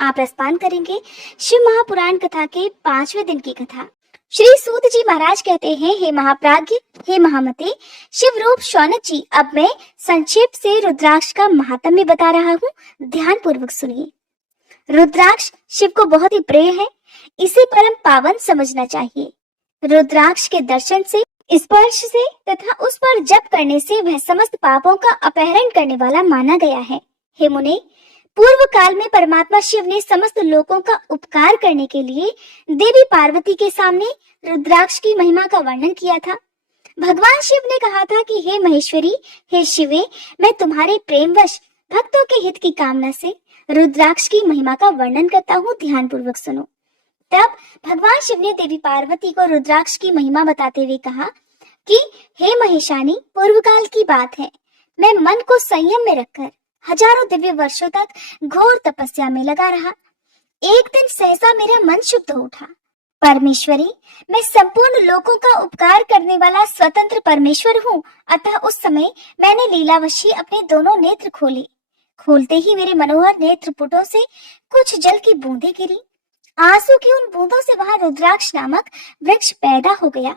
आप रसपान करेंगे शिव महापुराण कथा के 5वें दिन की कथा। श्री सूत जी महाराज कहते हैं, हे महाप्राज्ञ, हे महामते, शिव रूप शौनक जी, अब मैं संक्षेप से रुद्राक्ष का महात्म्य बता रहा हूँ, ध्यान पूर्वक सुनिए। रुद्राक्ष शिव को बहुत ही प्रिय है, इसे परम पावन समझना चाहिए। रुद्राक्ष के दर्शन से, स्पर्श से तथा उस पर जप करने से वह समस्त पापों का अपहरण करने वाला माना गया है। हे मुने, पूर्व काल में परमात्मा शिव ने समस्त लोगों का उपकार करने के लिए देवी पार्वती के सामने रुद्राक्ष की महिमा का वर्णन किया था। भगवान शिव ने कहा था कि हे महेश्वरी, हे शिवे, मैं तुम्हारे प्रेमवश भक्तों के हित की कामना से रुद्राक्ष की महिमा का वर्णन करता हूँ, ध्यान पूर्वक सुनो। तब भगवान शिव ने देवी पार्वती को रुद्राक्ष की महिमा बताते हुए कहा कि हे महेशानी, पूर्व काल की बात है, मैं मन को संयम में रखकर हजारों दिव्य वर्षों तक घोर तपस्या में लगा रहा। एक दिन सहसा मेरा मन शुद्ध हो उठा। परमेश्वरी, मैं संपूर्ण लोगों का उपकार करने वाला स्वतंत्र परमेश्वर हूँ, अतः उस समय मैंने लीलावशी अपने दोनों नेत्र खोले। खोलते ही मेरे मनोहर नेत्र पुटों से कुछ जल की बूंदें गिरी। आंसू की उन बूंदों से वहां रुद्राक्ष नामक वृक्ष पैदा हो गया।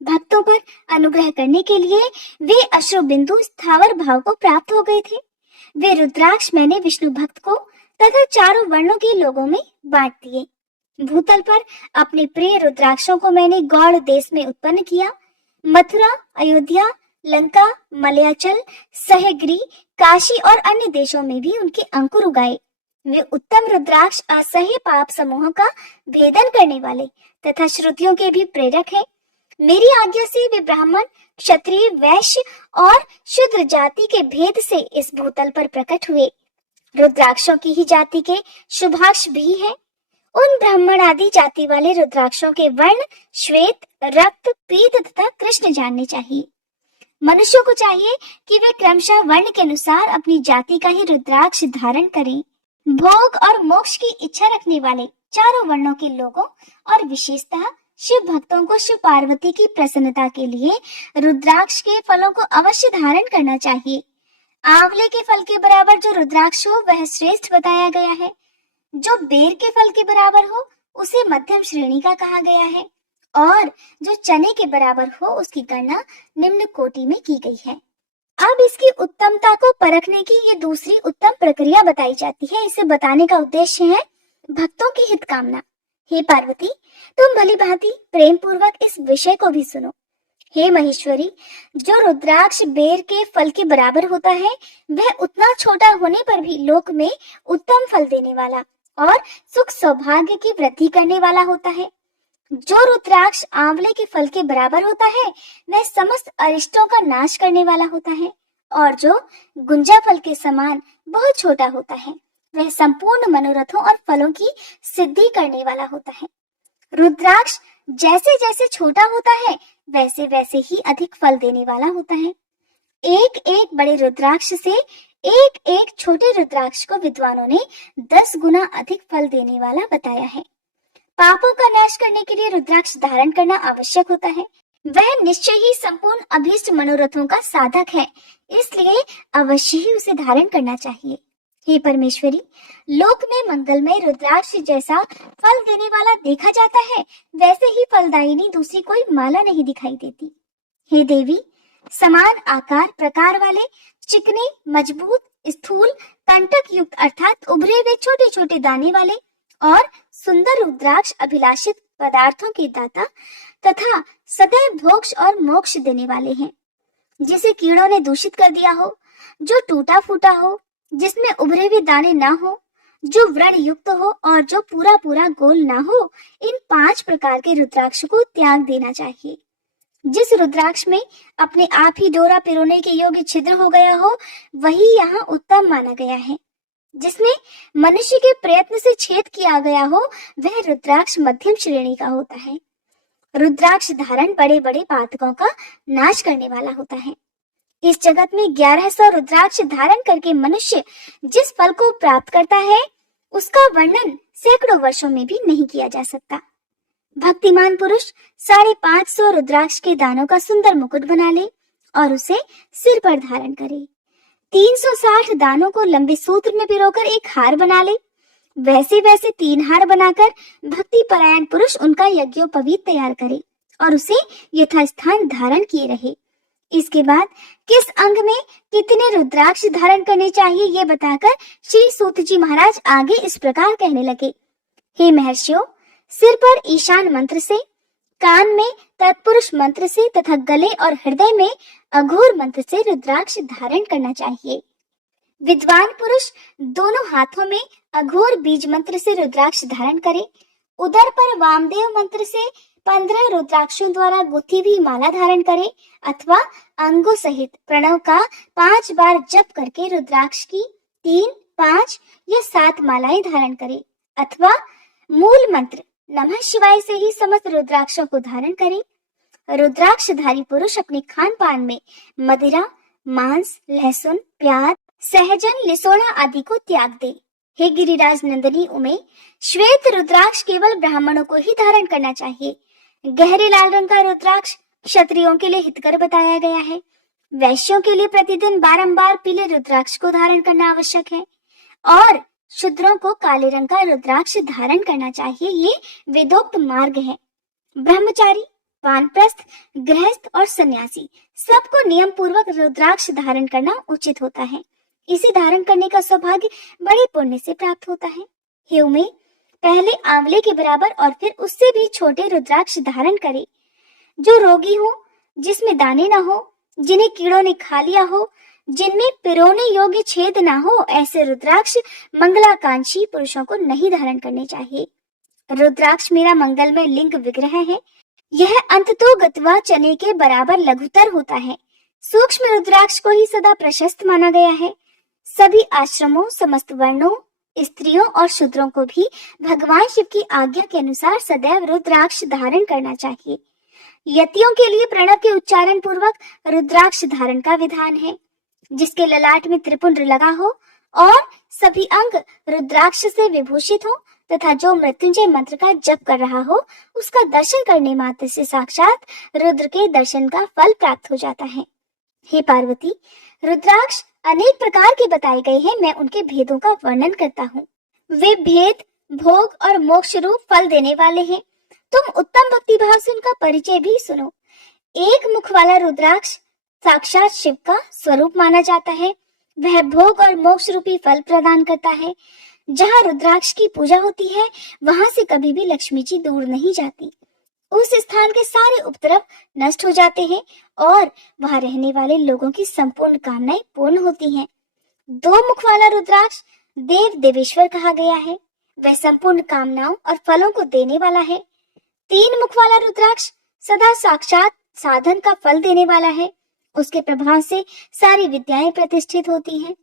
भक्तों पर अनुग्रह करने के लिए वे अश्रु बिंदु स्थावर भाव को प्राप्त हो गए थे। वे रुद्राक्ष मैंने विष्णु भक्त को तथा चारों वर्णों के लोगों में बांट दिए। भूतल पर अपने प्रिय रुद्राक्षों को मैंने गौड़ देश में उत्पन्न किया। मथुरा, अयोध्या, लंका, मलयाचल, सहगिरी, काशी और अन्य देशों में भी उनके अंकुर उगाए। वे उत्तम रुद्राक्ष असह्य पाप समूहों का भेदन करने वाले तथा श्रुतियों के भी प्रेरक है। मेरी आज्ञा से वे ब्राह्मण, क्षत्रिय, वैश्य और शूद्र जाति के भेद से इस भूतल पर प्रकट हुए। रुद्राक्षों की ही जाति के शुभाक्ष भी है। उन ब्राह्मण आदि जाति वाले रुद्राक्षों के वर्ण श्वेत, रक्त, पीत तथा कृष्ण जानने चाहिए। मनुष्यों को चाहिए कि वे क्रमशः वर्ण के अनुसार अपनी जाति का ही रुद्राक्ष धारण करें। भोग और मोक्ष की इच्छा रखने वाले चारों वर्णों के लोगों और विशेषतः शिव भक्तों को शिव पार्वती की प्रसन्नता के लिए रुद्राक्ष के फलों को अवश्य धारण करना चाहिए। आंवले के फल के बराबर जो रुद्राक्ष हो वह श्रेष्ठ बताया गया है। जो बेर के फल के बराबर हो उसे मध्यम श्रेणी का कहा गया है और जो चने के बराबर हो उसकी गणना निम्न कोटि में की गई है। अब इसकी उत्तमता को परखने की ये दूसरी उत्तम प्रक्रिया बताई जाती है। इसे बताने का उद्देश्य है भक्तों की हित कामना। हे पार्वती, तुम भली भांति प्रेम पूर्वक इस विषय को भी सुनो। हे महेश्वरी, जो रुद्राक्ष बेर के फल के बराबर होता है वह उतना छोटा होने पर भी लोक में उत्तम फल देने वाला और सुख सौभाग्य की वृद्धि करने वाला होता है। जो रुद्राक्ष आंवले के फल के बराबर होता है वह समस्त अरिष्टों का नाश करने वाला होता है और जो गुंजा फल के समान बहुत छोटा होता है वह संपूर्ण मनोरथों और फलों की सिद्धि करने वाला होता है। रुद्राक्ष जैसे जैसे छोटा होता है वैसे वैसे ही अधिक फल देने वाला होता है। एक एक बड़े रुद्राक्ष से एक एक छोटे रुद्राक्ष को विद्वानों ने 10 गुना अधिक फल देने वाला बताया है। पापों का नाश करने के लिए रुद्राक्ष धारण करना आवश्यक होता है। वह निश्चय ही संपूर्ण अभीष्ट मनोरथों का साधक है, इसलिए अवश्य ही उसे धारण करना चाहिए। हे परमेश्वरी, लोक में मंगलमय रुद्राक्ष जैसा फल देने वाला देखा जाता है वैसे ही फलदायिनी दूसरी कोई माला नहीं दिखाई देती। हे देवी, समान आकार प्रकार वाले चिकने, मजबूत, स्थूल, कंटक युक्त अर्थात उभरे हुए छोटे छोटे दाने वाले और सुंदर रुद्राक्ष अभिलाषित पदार्थों के दाता तथा सदैव भोक्ष और मोक्ष देने वाले हैं। जिसे कीड़ों ने दूषित कर दिया हो, जो टूटा फूटा हो, जिसमें उभरे हुए दाने ना हो, जो व्रण युक्त हो और जो पूरा पूरा गोल ना हो, इन 5 प्रकार के रुद्राक्ष को त्याग देना चाहिए। जिस रुद्राक्ष में अपने आप ही डोरा पिरोने के योग्य छिद्र हो गया हो वही यहाँ उत्तम माना गया है। जिसमें मनुष्य के प्रयत्न से छेद किया गया हो वह रुद्राक्ष मध्यम श्रेणी का होता है। रुद्राक्ष धारण बड़े बड़े पातकों का नाश करने वाला होता है। इस जगत में 1100 रुद्राक्ष धारण करके मनुष्य जिस फल को प्राप्त करता है उसका वर्णन सैकड़ों वर्षों में भी नहीं किया जा सकता। भक्तिमान पुरुष 550 रुद्राक्ष के दानों का सुंदर मुकुट बना ले और उसे सिर पर धारण करे। 360 दानों को लंबे सूत्र में पिरोकर एक हार बना ले वैसे वैसे 3 हार बनाकर भक्ति परायण पुरुष उनका यज्ञोपवीत तैयार करे और उसे यथास्थान धारण किए रहे। इसके बाद किस अंग में कितने रुद्राक्ष धारण करने चाहिए ये बताकर श्री सूत जी महाराज आगे इस प्रकार कहने लगे। हे महर्षियों, सिर पर ईशान मंत्र से, कान में तत्पुरुष मंत्र से तथा गले और हृदय में अघोर मंत्र से रुद्राक्ष धारण करना चाहिए। विद्वान पुरुष दोनों हाथों में अघोर बीज मंत्र से रुद्राक्ष धारण करे। उदर पर वामदेव मंत्र से 15 रुद्राक्षों द्वारा गुथी हुई माला धारण करे अथवा अंगों सहित प्रणव का 5 बार जप करके रुद्राक्ष की 3, 5 या 7 मालाएं धारण करे अथवा मूल मंत्र नमः शिवाय से ही समस्त रुद्राक्षों को धारण करे। रुद्राक्षधारी पुरुष अपने खान पान में मदिरा, मांस, लहसुन, प्याज, सहजन, लिसोड़ा आदि को त्याग दे। हे गिरिराज नंदनी उमे, श्वेत रुद्राक्ष केवल ब्राह्मणों को ही धारण करना चाहिए। गहरे लाल रंग का रुद्राक्ष क्षत्रियों के लिए हितकर बताया गया है। वैश्यों के लिए प्रतिदिन बारंबार पीले रुद्राक्ष को धारण करना आवश्यक है और शूद्रों को काले रंग का रुद्राक्ष धारण करना चाहिए। ये वेदोक्त मार्ग है। ब्रह्मचारी, वानप्रस्थ, गृहस्थ और सन्यासी सबको नियम पूर्वक रुद्राक्ष धारण करना उचित होता है। इसे धारण करने का सौभाग्य बड़े पुण्य से प्राप्त होता है। हे उमे, पहले आंवले के बराबर और फिर उससे भी छोटे रुद्राक्ष धारण करे। जो रोगी हो, जिसमें दाने न हो, जिन्हें कीड़ों ने खा लिया हो, जिनमें पिरोने योग्य छेद ना हो, ऐसे रुद्राक्ष मंगलाकांक्षी पुरुषों को नहीं धारण करने चाहिए। रुद्राक्ष मेरा मंगलमय लिंग विग्रह है। यह अंततो गत्वा चने के बराबर लघुतर होता है। सूक्ष्म रुद्राक्ष को ही सदा प्रशस्त माना गया है। सभी आश्रमों, समस्त वर्णों, स्त्रियों और शूद्रों को भी भगवान शिव की आज्ञा के अनुसार सदैव रुद्राक्ष धारण करना चाहिए। यतियों के लिए प्रणव के उच्चारण पूर्वक रुद्राक्ष धारण का विधान है। जिसके ललाट में त्रिपुंड लगा हो और सभी अंग रुद्राक्ष से विभूषित हो तथा जो मृत्युंजय मंत्र का जप कर रहा हो, उसका दर्शन करने मात्र से साक्षात रुद्र के दर्शन का फल प्राप्त हो जाता है। हे पार्वती, रुद्राक्ष अनेक प्रकार के बताए गए हैं। मैं उनके भेदों का वर्णन करता हूँ। वे भेद भोग और मोक्ष रूप फल देने वाले हैं। तुम उत्तम भक्ति भाव से उनका परिचय भी सुनो। एक मुख वाला रुद्राक्ष साक्षात शिव का स्वरूप माना जाता है। वह भोग और मोक्ष रूपी फल प्रदान करता है। जहाँ रुद्राक्ष की पूजा होती है, वहां से कभी भी लक्ष्मी जी दूर नहीं जाती। उस स्थान के सारे उपद्रव नष्ट हो जाते हैं और वहां रहने वाले लोगों की संपूर्ण कामनाएं पूर्ण होती हैं। 2 मुख वाला रुद्राक्ष देव देवेश्वर कहा गया है। वह संपूर्ण कामनाओं और फलों को देने वाला है। 3 मुख वाला रुद्राक्ष सदा साक्षात साधन का फल देने वाला है। उसके प्रभाव से सारी विद्याएं प्रतिष्ठित होती हैं।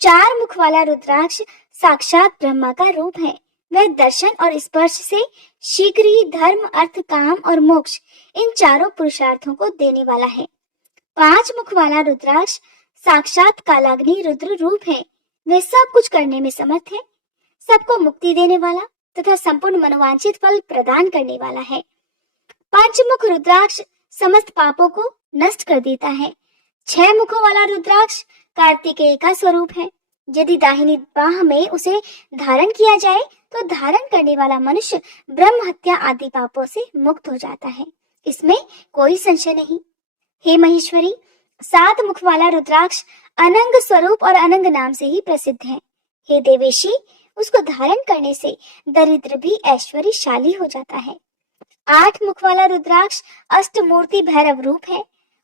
4 मुख वाला रुद्राक्ष साक्षात ब्रह्मा का रूप है। वह दर्शन और स्पर्श से शीघ्र ही धर्म, अर्थ, काम और मोक्ष इन चारों पुरुषार्थों को देने वाला है। 5 मुख वाला रुद्राक्ष साक्षात कालाग्नि रुद्र रूप है। वह सब कुछ करने में समर्थ है, सबको मुक्ति देने वाला तथा संपूर्ण मनोवांछित फल प्रदान करने वाला है। 5 मुख रुद्राक्ष समस्त पापों को नष्ट कर देता है। 6 मुखों वाला रुद्राक्ष कार्तिकेय का स्वरूप है। यदि दाहिनी बाह में उसे धारण किया जाए तो धारण करने वाला मनुष्य ब्रह्म हत्या आदि पापों से मुक्त हो जाता है। इसमें कोई संशय नहीं। हे महेश्वरी, 7 मुख वाला रुद्राक्ष अनंग स्वरूप और अनंग नाम से ही प्रसिद्ध है। हे देवेशी, उसको धारण करने से दरिद्र भी ऐश्वर्यशाली हो जाता है। 8 मुख वाला रुद्राक्ष अष्टमूर्ति भैरव रूप है।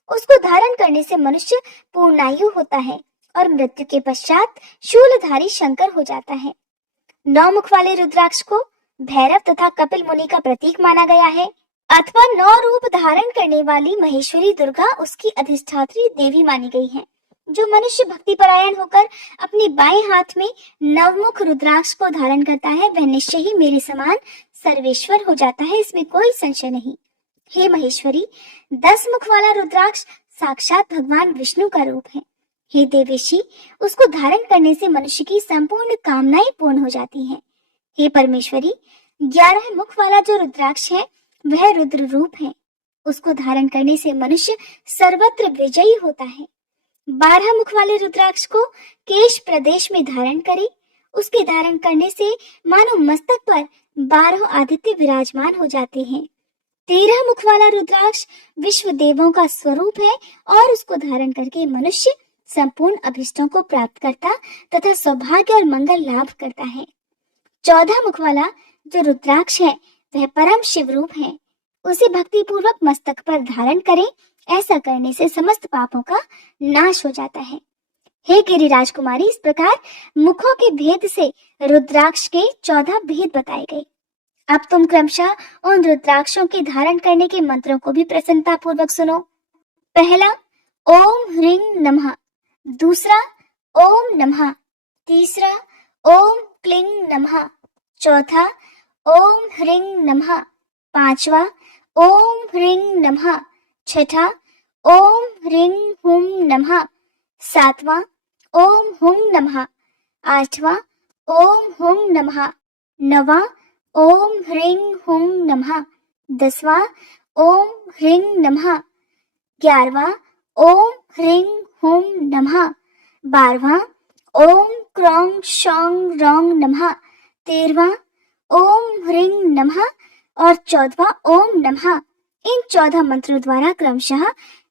उसको धारण करने से मनुष्य पूर्णायु होता है और मृत्यु के पश्चात शूलधारी शंकर हो जाता है। 9 मुख वाले रुद्राक्ष को भैरव तथा कपिल मुनि का प्रतीक माना गया है अथवा 9 रूप धारण करने वाली महेश्वरी दुर्गा उसकी अधिष्ठात्री देवी मानी गई है। जो मनुष्य भक्ति परायण होकर अपने बाएं हाथ में नवमुख रुद्राक्ष को धारण करता है, वह निश्चय ही मेरे समान सर्वेश्वर हो जाता है। इसमें कोई संशय नहीं। हे महेश्वरी, 10 मुख वाला रुद्राक्ष साक्षात भगवान विष्णु का रूप है। हे देवेशी, उसको धारण करने से मनुष्य की संपूर्ण कामनाएं पूर्ण हो जाती हैं। हे परमेश्वरी, 11 मुख वाला जो रुद्राक्ष है वह रुद्र रूप है। उसको धारण करने से मनुष्य सर्वत्र विजयी होता है। 12 मुख वाले रुद्राक्ष को केश प्रदेश में धारण करे। उसके धारण करने से मानो मस्तक पर 12 आदित्य विराजमान हो जाते हैं। 13 मुख वाला रुद्राक्ष विश्व देवों का स्वरूप है और उसको धारण करके मनुष्य संपूर्ण अभिष्टों को प्राप्त करता तथा सौभाग्य और मंगल लाभ करता है। 14 मुख वाला जो रुद्राक्ष है वह परम शिव रूप है। उसे भक्ति पूर्वक मस्तक पर धारण करें, ऐसा करने से समस्त पापों का नाश हो जाता है। हे गिरिराज कुमारी, इस प्रकार मुखों के भेद से रुद्राक्ष के 14 भेद बताए गए। अब तुम क्रमशः उन रुद्राक्षों के धारण करने के मंत्रों को भी प्रसन्नता पूर्वक सुनो। पहला ओम ह्रीं नमः, दूसरा ओम नमः, तीसरा ओम क्लीं नमः, चौथा ओम ह्रीं नमः, पांचवा ओम ह्रीं नमः, छठा ओम ह्रीं हुं नमः, सातवां ओम हुं नमः, आठवां ओम हुं नमः, नौवां ओम ह्रीं हुं नमः, 10वां ओम ह्रीं नमः, 11वां ओम ह्रीं हुं नमः, 12वां ओम क्रौं शौं रौं नमः, 13वां ओम ह्रीं नमः और 14वां ओम नमः। इन 14 मंत्रों द्वारा क्रमशः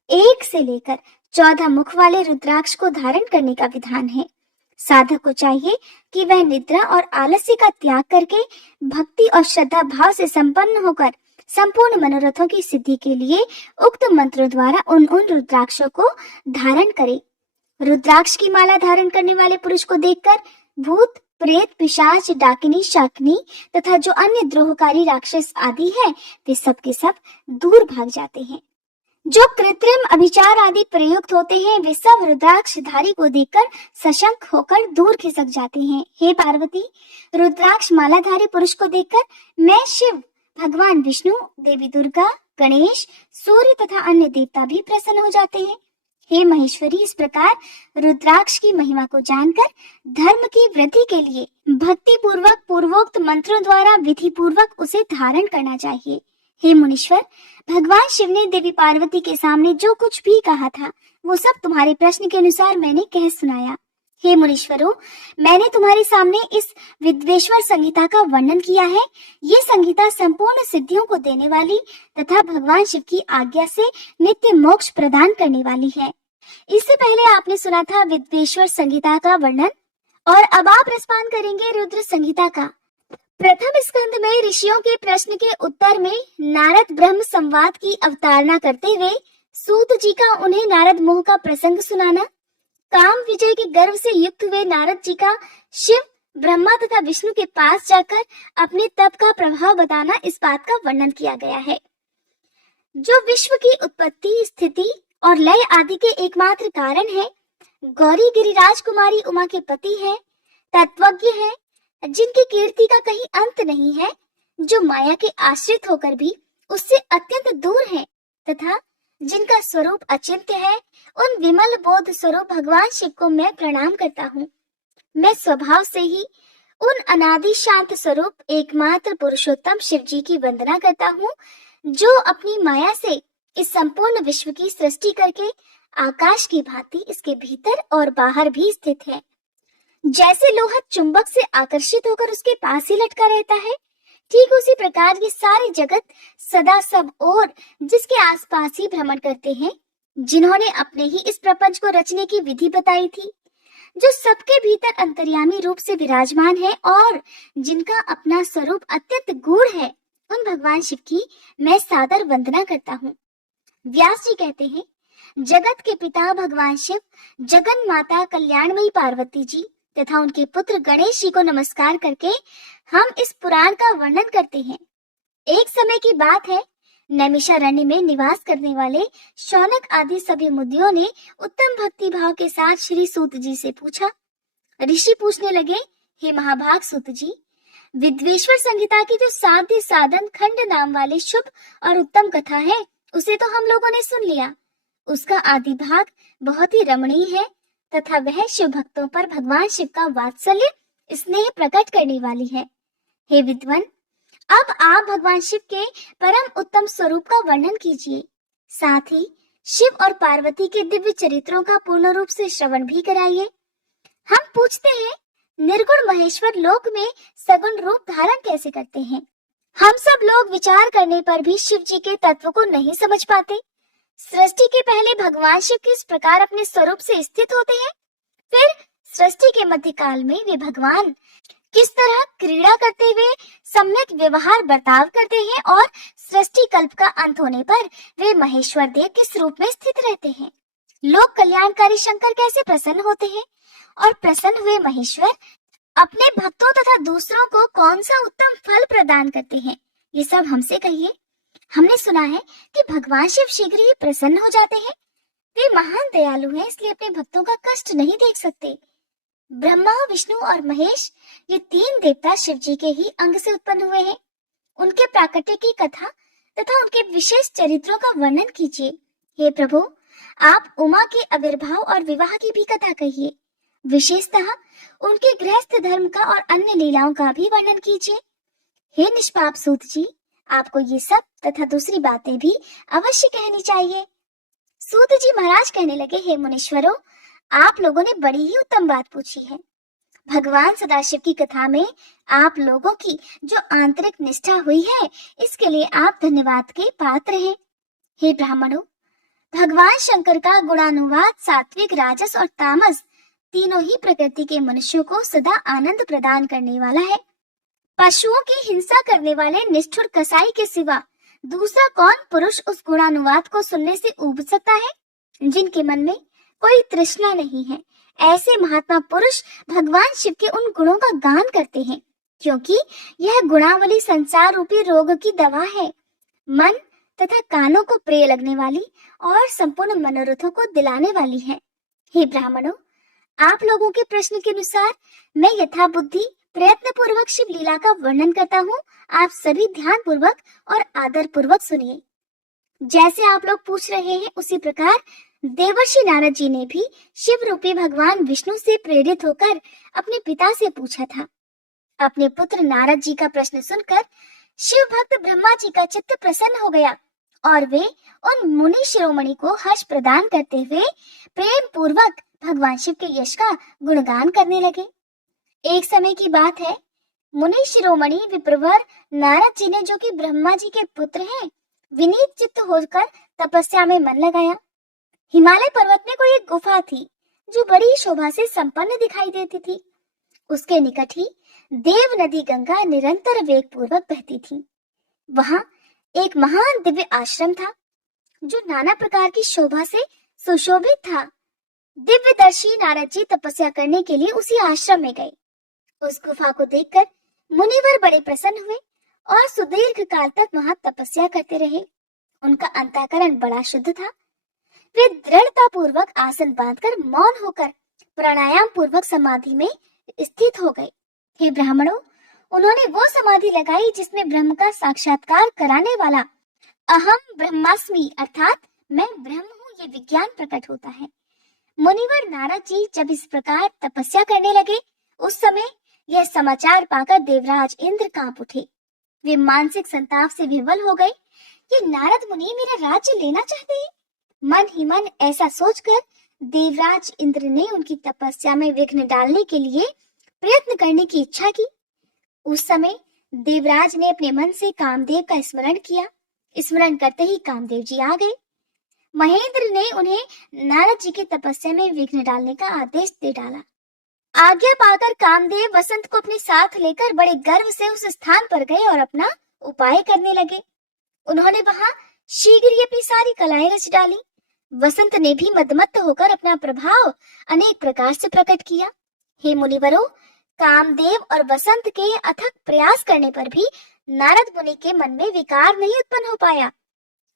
1 से लेकर 14 मुख वाले रुद्राक्ष को धारण करने का विधान है। साधक को चाहिए कि वह निद्रा और आलस्य का त्याग करके भक्ति और श्रद्धा भाव से संपन्न होकर संपूर्ण मनोरथों की सिद्धि के लिए उक्त मंत्रों द्वारा उन रुद्राक्षों को धारण करे। रुद्राक्ष की माला धारण करने वाले पुरुष को देखकर भूत, प्रेत, पिशाच, डाकिनी, शाकिनी तथा जो अन्य द्रोहकारी राक्षस आदि हैं, वे सब के सब दूर भाग जाते हैं। जो कृत्रिम अभिचार आदि प्रयुक्त होते हैं, वे सब रुद्राक्षधारी को देखकर सशंक होकर दूर खिसक जाते हैं। हे पार्वती, रुद्राक्ष मालाधारी पुरुष को देखकर मैं शिव, भगवान विष्णु, देवी दुर्गा, गणेश, सूर्य तथा अन्य देवता भी प्रसन्न हो जाते हैं। हे महेश्वरी, इस प्रकार रुद्राक्ष की महिमा को जानकर धर्म की वृद्धि के लिए भक्ति पूर्वक पूर्वोक्त मंत्रों द्वारा विधि पूर्वक उसे धारण करना चाहिए। हे मुनीश्वर, भगवान शिव ने देवी पार्वती के सामने जो कुछ भी कहा था वो सब तुम्हारे प्रश्न के अनुसार मैंने कह सुनाया। हे मुनीश्वरों, मैंने तुम्हारे सामने इस विद्वेश्वर संहिता का वर्णन किया है। ये संहिता संपूर्ण सिद्धियों को देने वाली तथा भगवान शिव की आज्ञा से नित्य मोक्ष प्रदान करने वाली है। इससे पहले आपने सुना था विद्वेश्वर संहिता का वर्णन, और अब आप रसपान करेंगे रुद्र संहिता का। प्रथम स्कंद में ऋषियों के प्रश्न के उत्तर में नारद ब्रह्म संवाद की अवतारणा करते हुए सूत जी का उन्हें नारद मोह का प्रसंग सुनाना, काम विजय के गर्व से युक्त हुए नारद जी का शिव, ब्रह्मा तथा विष्णु के पास जाकर अपने तप का प्रभाव बताना, इस बात का वर्णन किया गया है। जो विश्व की उत्पत्ति, स्थिति और लय आदि के एकमात्र कारण है, गौरी गिरिराज कुमारी उमा के पति है, तत्वज्ञ है, जिनकी कीर्ति का कहीं अंत नहीं है, जो माया के आश्रित होकर भी उससे अत्यंत दूर है तथा जिनका स्वरूप अचिंत्य है, उन विमल बोध स्वरूप भगवान शिव को मैं प्रणाम करता हूँ। मैं स्वभाव से ही उन अनादि शांत स्वरूप एकमात्र पुरुषोत्तम शिव जी की वंदना करता हूँ, जो अपनी माया से इस संपूर्ण विश्व की सृष्टि करके आकाश की भांति इसके भीतर और बाहर भी स्थित है। जैसे लोहा चुंबक से आकर्षित होकर उसके पास ही लटका रहता है, ठीक उसी प्रकार ये सारे जगत सदा सब और जिसके आसपास ही भ्रमण करते हैं, जिन्होंने अपने ही इस प्रपंच को रचने की विधि बताई थी, जो सबके भीतर अंतर्यामी रूप से विराजमान है और जिनका अपना स्वरूप अत्यंत गूढ़ है, उन भगवान शिव की मैं सादर वंदना करता हूँ। व्यास जी कहते हैं, जगत के पिता भगवान शिव, जगन माता कल्याणमयी पार्वती जी तथा उनके पुत्र गणेश जी को नमस्कार करके हम इस पुराण का वर्णन करते हैं। एक समय की बात है, नैमिषारण्य में निवास करने वाले शौनक आदि सभी मुनियों ने उत्तम भक्ति भाव के साथ श्री सूत जी से पूछा। ऋषि पूछने लगे, हे महाभाग सूत जी, विद्वेश्वर संहिता की जो साध्य साधन खंड नाम वाले शुभ और उत्तम कथा है, उसे तो हम लोगों ने सुन लिया। उसका आदि भाग बहुत ही रमणीय है तथा वह शिव भक्तों पर भगवान शिव का वात्सल्य, स्नेह प्रकट करने वाली है। हे विद्वान, अब आप भगवान शिव के परम उत्तम स्वरूप का वर्णन कीजिए, साथ ही शिव और पार्वती के दिव्य चरित्रों का पूर्ण रूप से श्रवण भी कराइए। हम पूछते हैं, निर्गुण महेश्वर लोक में सगुण रूप धारण कैसे करते हैं? हम सब लोग विचार करने पर भी शिव जी के तत्व को नहीं समझ पाते। सृष्टि के पहले भगवान शिव किस प्रकार अपने स्वरूप से स्थित होते हैं, फिर सृष्टि के मध्यकाल में वे भगवान किस तरह क्रीड़ा करते हुए सम्यक व्यवहार बर्ताव करते हैं और सृष्टि कल्प का अंत होने पर वे महेश्वर देव किस रूप में स्थित रहते हैं। लोक कल्याणकारी शंकर कैसे प्रसन्न होते हैं और प्रसन्न हुए महेश्वर अपने भक्तों तथा दूसरों को कौन सा उत्तम फल प्रदान करते हैं, ये सब हमसे कहिए। हमने सुना है कि भगवान शिव शीघ्र ही प्रसन्न हो जाते हैं। वे महान दयालु हैं, इसलिए अपने भक्तों का कष्ट नहीं देख सकते। ब्रह्मा, विष्णु और महेश ये तीन देवता शिव जी के ही अंग से उत्पन्न हुए हैं। उनके प्राकट्य की कथा तथा उनके विशेष चरित्रों का वर्णन कीजिए। हे प्रभु, आप उमा के आविर्भाव और विवाह की भी कथा कहिए। विशेषतः उनके गृहस्थ धर्म का और अन्य लीलाओं का भी वर्णन कीजिए। हे निष्पाप सूत जी, आपको ये सब तथा दूसरी बातें भी अवश्य कहनी चाहिए। सूत जी महाराज कहने लगे, हे मुनीश्वरों, आप लोगों ने बड़ी ही उत्तम बात पूछी है। भगवान सदाशिव की कथा में आप लोगों की जो आंतरिक निष्ठा हुई है, इसके लिए आप धन्यवाद के पात्र हैं। हे ब्राह्मणों, भगवान शंकर का गुणानुवाद सात्विक, राजस और तामस तीनों ही प्रकृति के मनुष्यों को सदा आनंद प्रदान करने वाला है। पशुओं की हिंसा करने वाले निष्ठुर कसाई के सिवा दूसरा कौन पुरुष उस गुणानुवाद को सुनने से ऊब सकता है? जिनके मन में कोई तृष्णा नहीं है, ऐसे महात्मा पुरुष भगवान शिव के उन गुणों का गान करते हैं, क्योंकि यह गुणावली संसार रूपी रोग की दवा है। मन तथा कानों को प्रिय लगने वाली और संपूर्ण मनोरथों को दिलाने वाली है। हे ब्राह्मणों, आप लोगों के प्रश्न के अनुसार मैं यथा बुद्धि प्रयत्न पूर्वक शिव लीला का वर्णन करता हूँ। आप सभी ध्यान पूर्वक और आदर पूर्वक सुनिए। जैसे आप लोग पूछ रहे हैं, उसी प्रकार देवर्षि नारद जी ने भी शिव रूपी भगवान विष्णु से प्रेरित होकर अपने पिता से पूछा था। अपने पुत्र नारद जी का प्रश्न सुनकर शिव भक्त ब्रह्मा जी का चित्त प्रसन्न हो गया और वे उन मुनि शिरोमणि को हर्ष प्रदान करते हुए प्रेम पूर्वक भगवान शिव के यश का गुणगान करने लगे। एक समय की बात है, मुनि शिरोमणि विप्रवर नारद जी ने, जो कि ब्रह्मा जी के पुत्र हैं, विनीत चित्त होकर तपस्या में मन लगाया। हिमालय पर्वत में कोई एक गुफा थी जो बड़ी शोभा से संपन्न दिखाई देती थी। उसके निकट ही देव नदी गंगा निरंतर वेग पूर्वक बहती थी। वहां एक महान दिव्य आश्रम था जो नाना प्रकार की शोभा से सुशोभित था। दिव्यदर्शी नारद जी तपस्या करने के लिए उसी आश्रम में गए। उस गुफा को देखकर मुनिवर बड़े प्रसन्न हुए और सुदीर्घ काल तक वहां तपस्या करते रहे। उनका अंतःकरण बड़ा शुद्ध था। वे दृढ़ता पूर्वक आसन बांधकर मौन होकर प्राणायाम पूर्वक समाधि में स्थित हो गए। हे ब्राह्मणों, उन्होंने वो समाधि लगाई जिसमें ब्रह्म का साक्षात्कार कराने वाला अहम ब्रह्मास्मि अर्थात मैं ब्रह्म हूँ ये विज्ञान प्रकट होता है। मुनिवर नारद जी जब इस प्रकार तपस्या करने लगे, उस समय यह समाचार पाकर देवराज इंद्र कांप उठे। वे मानसिक संताप से विवल हो गए कि नारद मुनि मेरा राज्य लेना चाहते हैं। मन ही मन ऐसा सोचकर देवराज इंद्र ने उनकी तपस्या में विघ्न डालने के लिए प्रयत्न करने की इच्छा की। उस समय देवराज ने अपने मन से कामदेव का स्मरण किया। स्मरण करते ही कामदेव जी आ गए। महेंद्र ने उन्हें नारद जी की तपस्या में विघ्न डालने का आदेश दे डाला। आज्ञा पाकर कामदेव वसंत को अपने साथ लेकर बड़े गर्व से उस स्थान पर गए और अपना उपाय करने लगे। उन्होंने वहां शीघ्र ही अपनी सारी कलाएं रच डाली। वसंत ने भी मदमत्त होकर अपना प्रभाव अनेक प्रकार से प्रकट किया। हे मुनिवरों, कामदेव और वसंत के अथक प्रयास करने पर भी नारद मुनि के मन में विकार नहीं उत्पन्न हो पाया।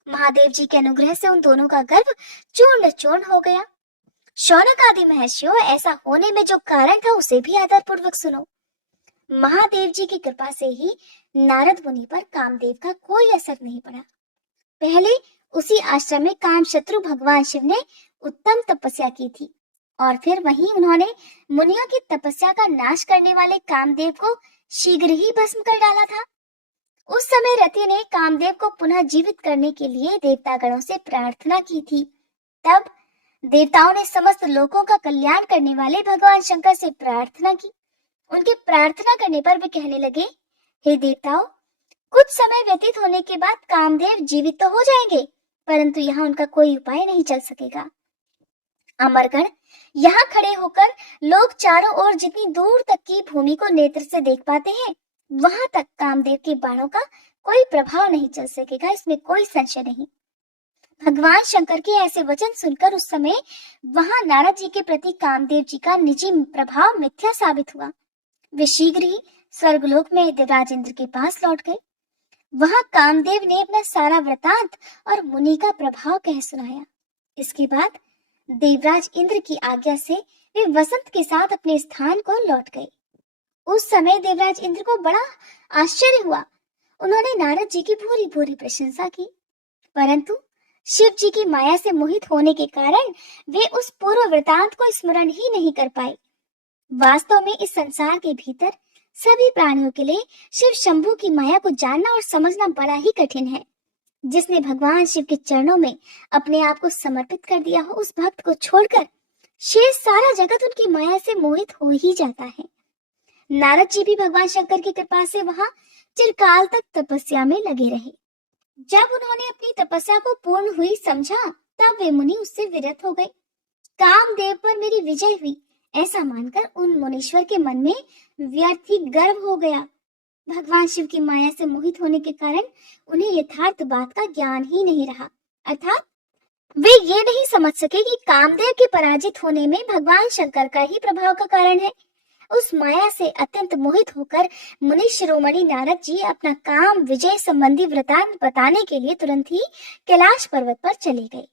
महादेव जी के अनुग्रह से उन दोनों का गर्व चूर्ण चूर्ण हो गया। शौनक आदि महर्षियों, ऐसा होने में जो कारण था उसे भी आदर पूर्वक सुनो। महादेव जी की कृपा से ही नारद मुनि पर कामदेव का कोई असर नहीं पड़ा। पहले उसी आश्रम में कामशत्रु भगवान शिव ने उत्तम तपस्या की थी और फिर वहीं उन्होंने मुनियों की तपस्या का नाश करने वाले कामदेव को शीघ्र ही भस्म कर डाला था। उस समय रति ने कामदेव को पुनः जीवित करने के लिए देवतागणों से प्रार्थना की थी। तब देवताओं ने समस्त लोकों का कल्याण करने वाले भगवान शंकर से प्रार्थना की उनके प्रार्थना करने पर वे कहने लगे, हे देवताओं, कुछ समय व्यतीत होने के बाद कामदेव जीवित तो हो जाएंगे, परंतु यहाँ उनका कोई उपाय नहीं चल सकेगा। अमरगण, यहाँ खड़े होकर लोग चारों ओर जितनी दूर तक की भूमि को नेत्र से देख पाते हैं, वहां तक कामदेव के बाणों का कोई प्रभाव नहीं चल सकेगा, इसमें कोई संशय नहीं। भगवान शंकर के ऐसे वचन सुनकर उस समय वहां नारद जी के प्रति कामदेव जी का निजी प्रभाव मिथ्या साबित हुआ। वे शीघ्र ही स्वर्गलोक में देवराज इंद्र के पास लौट गए। वहां कामदेव ने अपना सारा वृतांत और मुनि का प्रभाव कह सुनाया। इसके बाद देवराज इंद्र की आज्ञा से वे वसंत के साथ अपने स्थान को लौट गए। उस समय देवराज इंद्र को बड़ा आश्चर्य हुआ। उन्होंने नारद जी की पूरी पूरी प्रशंसा की, परंतु शिव जी की माया से मोहित होने के कारण वे उस पूर्व वृतांत को स्मरण ही नहीं कर पाए। वास्तव में इस संसार के भीतर सभी प्राणियों के लिए शिव शंभु की माया को जानना और समझना बड़ा ही कठिन है। जिसने भगवान शिव के चरणों में अपने आप को समर्पित कर दिया हो, उस भक्त को छोड़कर शेष सारा जगत उनकी माया से मोहित हो ही जाता है। नारद जी भी भगवान शंकर की कृपा से वहां चिरकाल तक तपस्या में लगे रहे। जब उन्होंने अपनी तपस्या को पूर्ण हुई समझा, तब वे मुनि उससे विरत हो गए। कामदेव पर मेरी विजय हुई ऐसा मानकर उन मुनीश्वर के मन में व्यर्थ ही गर्व हो गया। भगवान शिव की माया से मोहित होने के कारण उन्हें यथार्थ बात का ज्ञान ही नहीं रहा, अर्थात वे ये नहीं समझ सके कि कामदेव के पराजित होने में भगवान शंकर का ही प्रभाव का कारण है। उस माया से अत्यंत मोहित होकर मुनि शिरोमणि नारद जी अपना काम विजय संबंधी वृतांत बताने के लिए तुरंत ही कैलाश पर्वत पर चले गए।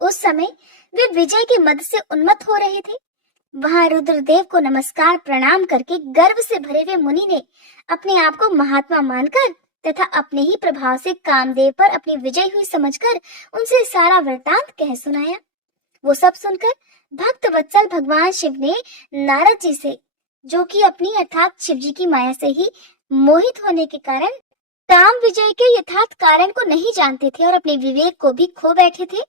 उस समय वे विजय के मद से उन्मत्त हो रहे थे। वहां रुद्रदेव को नमस्कार प्रणाम करके गर्व से भरे हुए मुनि ने अपने आप को महात्मा मानकर तथा अपने ही प्रभाव से कामदेव पर अपनी विजय हुई समझकर उनसे सारा वृतांत कह सुनाया। वो सब सुनकर भक्त वत्सल भगवान शिव ने नारद जी से, जो कि अपनी अर्थात शिव जी की माया से ही मोहित होने के कारण काम विजय के यथार्थ कारण को नहीं जानते थे और अपने विवेक को भी खो बैठे थे,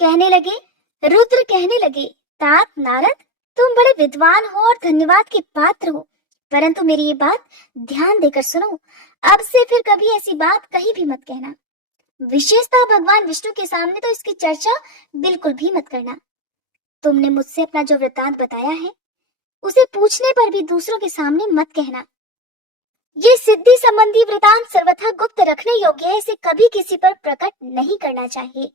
कहने लगे, रुद्र कहने लगे, तात नारद, तुम बड़े विद्वान हो और धन्यवाद के पात्र हो, परंतु मेरी ये बात ध्यान देकर सुनो। अब से फिर कभी ऐसी बात कहीं भी मत कहना। विशेषतः भगवान विष्णु के सामने तो इसकी चर्चा बिल्कुल भी मत करना। तुमने मुझसे अपना जो वृत्तांत बताया है, उसे पूछने पर भी दूसरों के सामने मत कहना। ये सिद्धि संबंधी वृत्तांत सर्वथा गुप्त रखने योग्य है, इसे कभी किसी पर प्रकट नहीं करना चाहिए।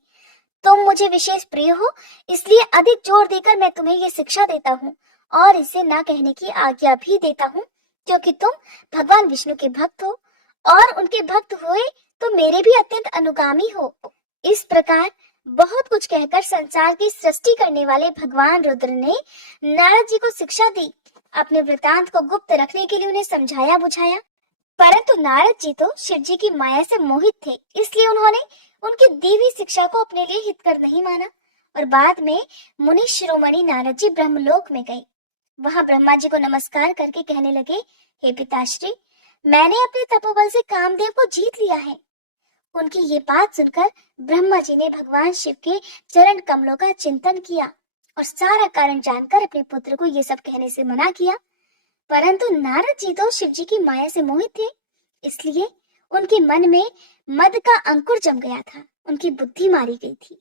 तुम मुझे विशेष प्रिय हो, इसलिए अधिक जोर देकर मैं तुम्हें ये शिक्षा देता हूँ और इसे ना कहने की आज्ञा भी देता हूँ, क्योंकि तुम भगवान विष्णु के भक्त हो और उनके भक्त हुए तो मेरे भी अत्यंत अनुगामी हो। इस प्रकार बहुत कुछ कहकर संसार की सृष्टि करने वाले भगवान रुद्र ने नारद जी को शिक्षा दी। अपने वृतांत को गुप्त रखने के लिए उन्हें समझाया बुझाया, परंतु नारद जी तो शिव जी की माया से मोहित थे, इसलिए उन्होंने उनकी दी हुई शिक्षा को अपने लिए हितकर नहीं माना और बाद में मुनि शिरोमणि नारद जी ब्रह्मलोक में गए। वहां ब्रह्मा जी को नमस्कार करके कहने लगे, हे पिताश्री, मैंने अपने तपोबल से कामदेव को जीत लिया है। उनकी ये बात सुनकर ब्रह्मा जी ने भगवान शिव के चरण कमलों का चिंतन किया और सारा कारण जानकर अपने पुत्र को ये सब कहने से मना किया, परंतु नारद जी तो शिव जी की माया से मोहित थे, इसलिए उनके मन में मद का अंकुर जम गया था, उनकी बुद्धि मारी गई थी।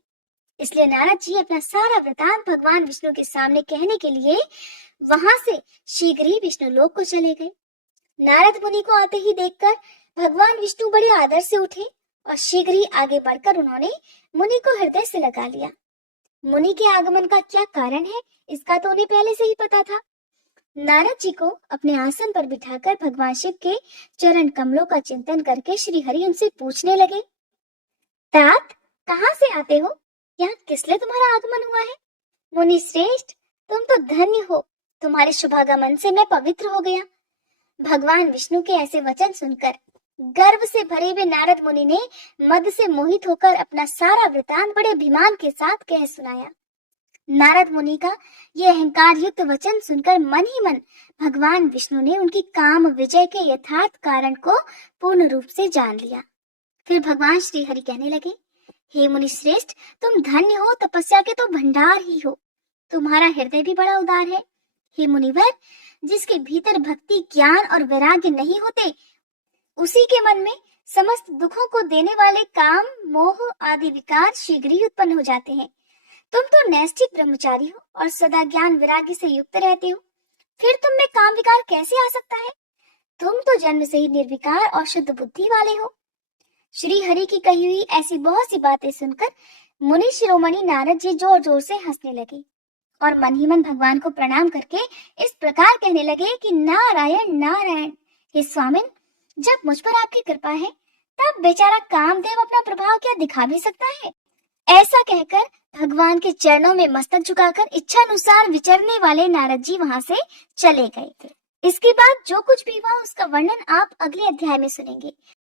इसलिए नारद जी अपना सारा वृतांत भगवान विष्णु के सामने कहने के लिए वहां से शीघ्र ही विष्णु लोक को चले गए। नारद मुनि को आते ही देखकर भगवान विष्णु बड़े आदर से उठे और शीघ्र ही आगे बढ़कर उन्होंने मुनि को हृदय से लगा लिया। मुनि के आगमन का क्या कारण है, इसका तो उन्हें पहले से ही पता था। नारद जी को अपने आसन पर बिठाकर भगवान शिव के चरण कमलों का चिंतन करके श्री हरि उनसे पूछने लगे, तात, कहाँ से आते हो? यहाँ किस लिए तुम्हारा आगमन हुआ है? मुनि श्रेष्ठ, तुम तो धन्य हो, तुम्हारे शुभागमन से मैं पवित्र हो गया। भगवान विष्णु के ऐसे वचन सुनकर गर्व से भरे हुए नारद मुनि ने मद से मोहित होकर अपना सारा वृतांत बड़े अभिमान के साथ कह सुनाया। नारद मुनि का यह अहंकार युक्त वचन सुनकर मन ही मन भगवान विष्णु ने उनकी काम विजय के यथार्थ कारण को पूर्ण रूप से जान लिया। फिर भगवान श्री हरि कहने लगे, हे मुनि श्रेष्ठ, तुम धन्य हो, तपस्या के तो भंडार ही हो, तुम्हारा हृदय भी बड़ा उदार है। हे मुनिवर, जिसके भीतर भक्ति, ज्ञान और वैराग्य नहीं होते, उसी के मन में समस्त दुखों को देने वाले काम, मोह आदि विकार शीघ्र ही उत्पन्न हो जाते हैं। तुम तो नैष्ठिक ब्रह्मचारी हो और सदा ज्ञान वैराग्य से युक्त रहते हो, फिर तुम में काम विकार कैसे आ सकता है? तुम तो जन्म से ही निर्विकार और शुद्ध बुद्धि वाले हो। श्री हरि की कही हुई ऐसी बहुत सी बातें सुनकर मुनि शिरोमणि नारद जी जोर जोर से हंसने लगे और मन ही मन भगवान को प्रणाम करके इस प्रकार कहने लगे कि नारायण नारायण, हे स्वामिन, जब मुझ पर आपकी कृपा है तब बेचारा कामदेव अपना प्रभाव क्या दिखा भी सकता है? ऐसा कहकर भगवान के चरणों में मस्तक झुकाकर इच्छानुसार विचरने वाले नारद जी वहां से चले गए थे। इसके बाद जो कुछ भी हुआ उसका वर्णन आप अगले अध्याय में सुनेंगे।